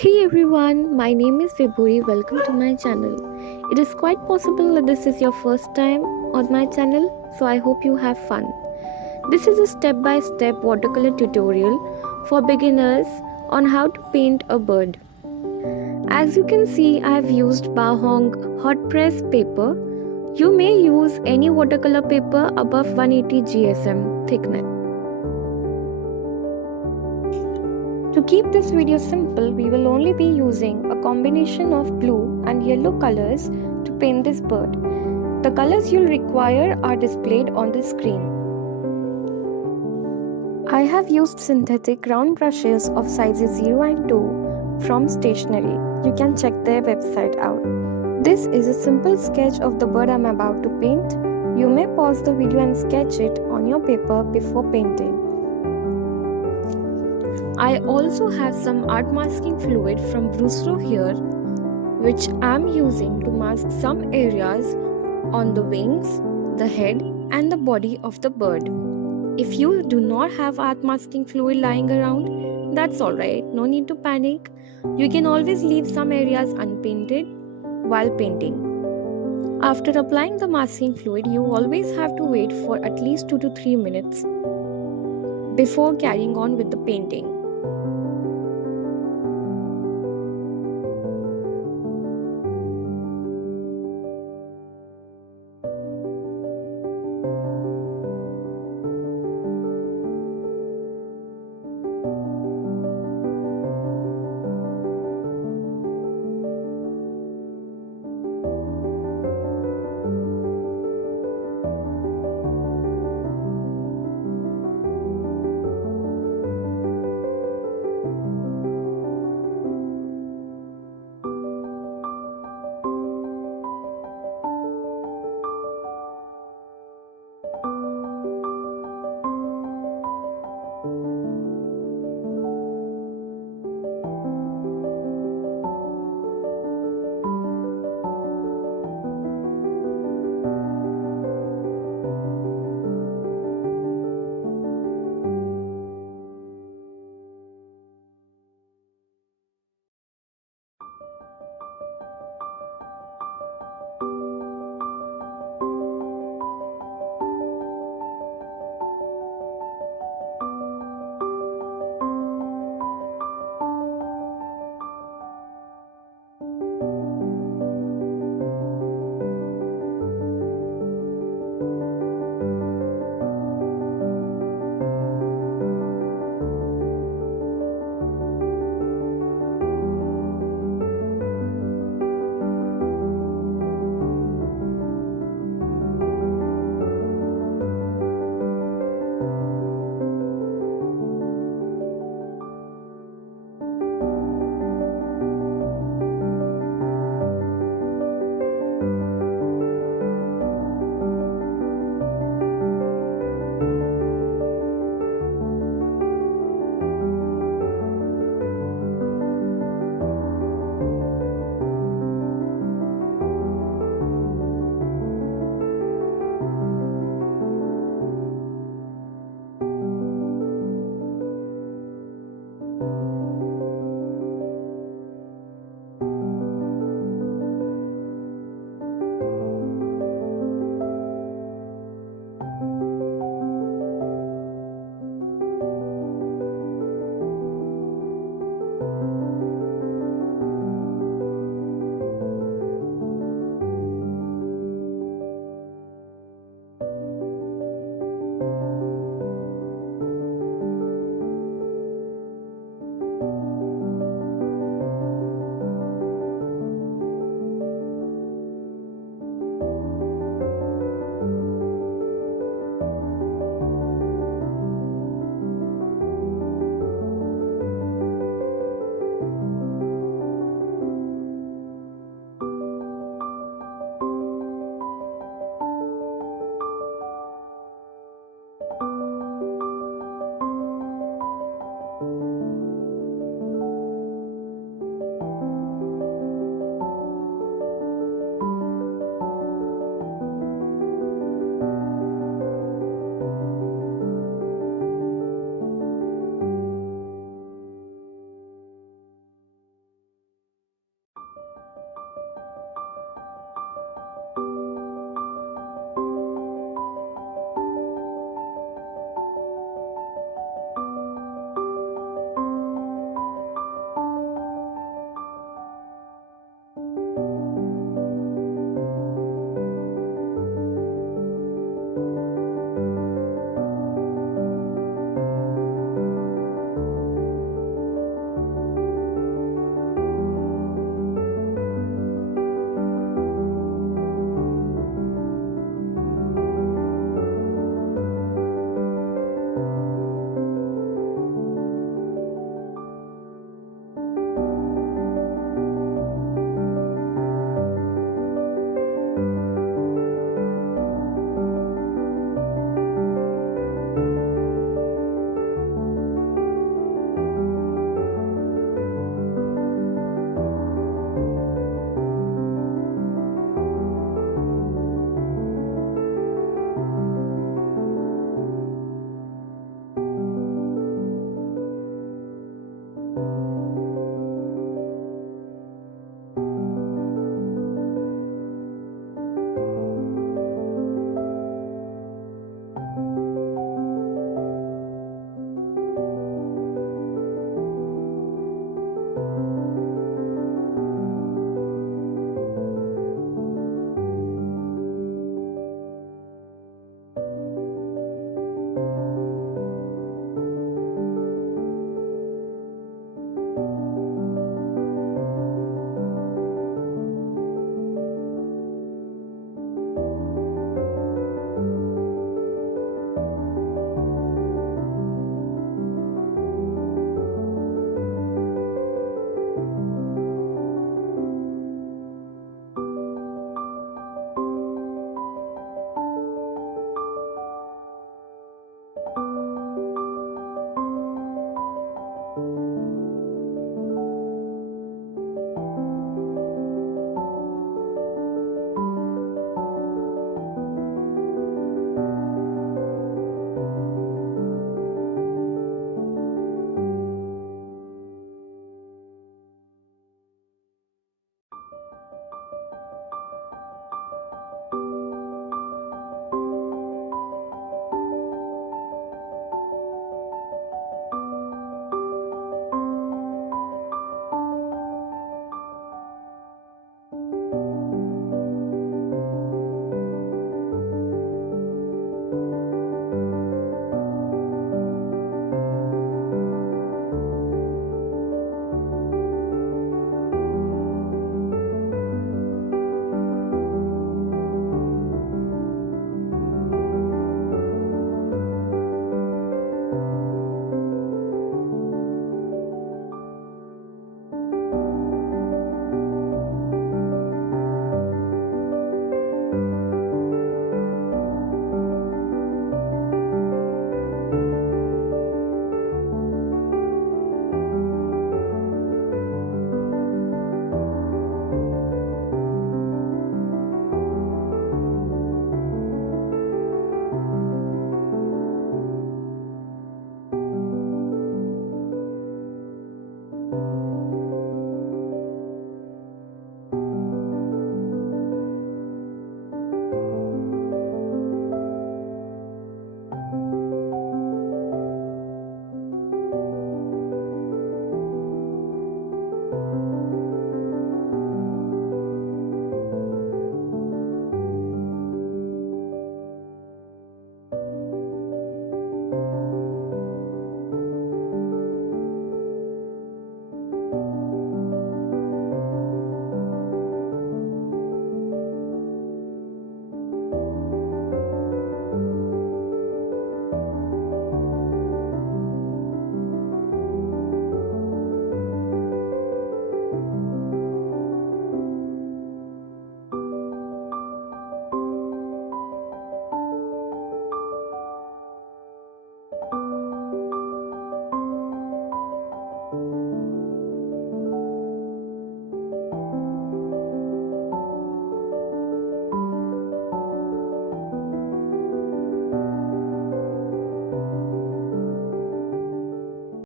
Hey everyone, my name is Vibhuri. Welcome to my channel. It is quite possible that this is your first time on my channel, so I hope you have fun. This is a step by step watercolor tutorial for beginners on how to paint a bird. As you can see, I have used Baohong hot press paper. You may use any watercolor paper above 180 GSM thickness. To keep this video simple, we will only be using a combination of blue and yellow colors to paint this bird. The colors you'll require are displayed on the screen. I have used synthetic round brushes of sizes 0 and 2 from Stationerie. You can check their website out. This is a simple sketch of the bird I'm about to paint. You may pause the video and sketch it on your paper before painting. I also have some art masking fluid from Brustro here, which I am using to mask some areas on the wings, the head and the body of the bird. If you do not have art masking fluid lying around, that's alright, no need to panic. You can always leave some areas unpainted while painting. After applying the masking fluid, you always have to wait for at least 2 to 3 minutes before carrying on with the painting.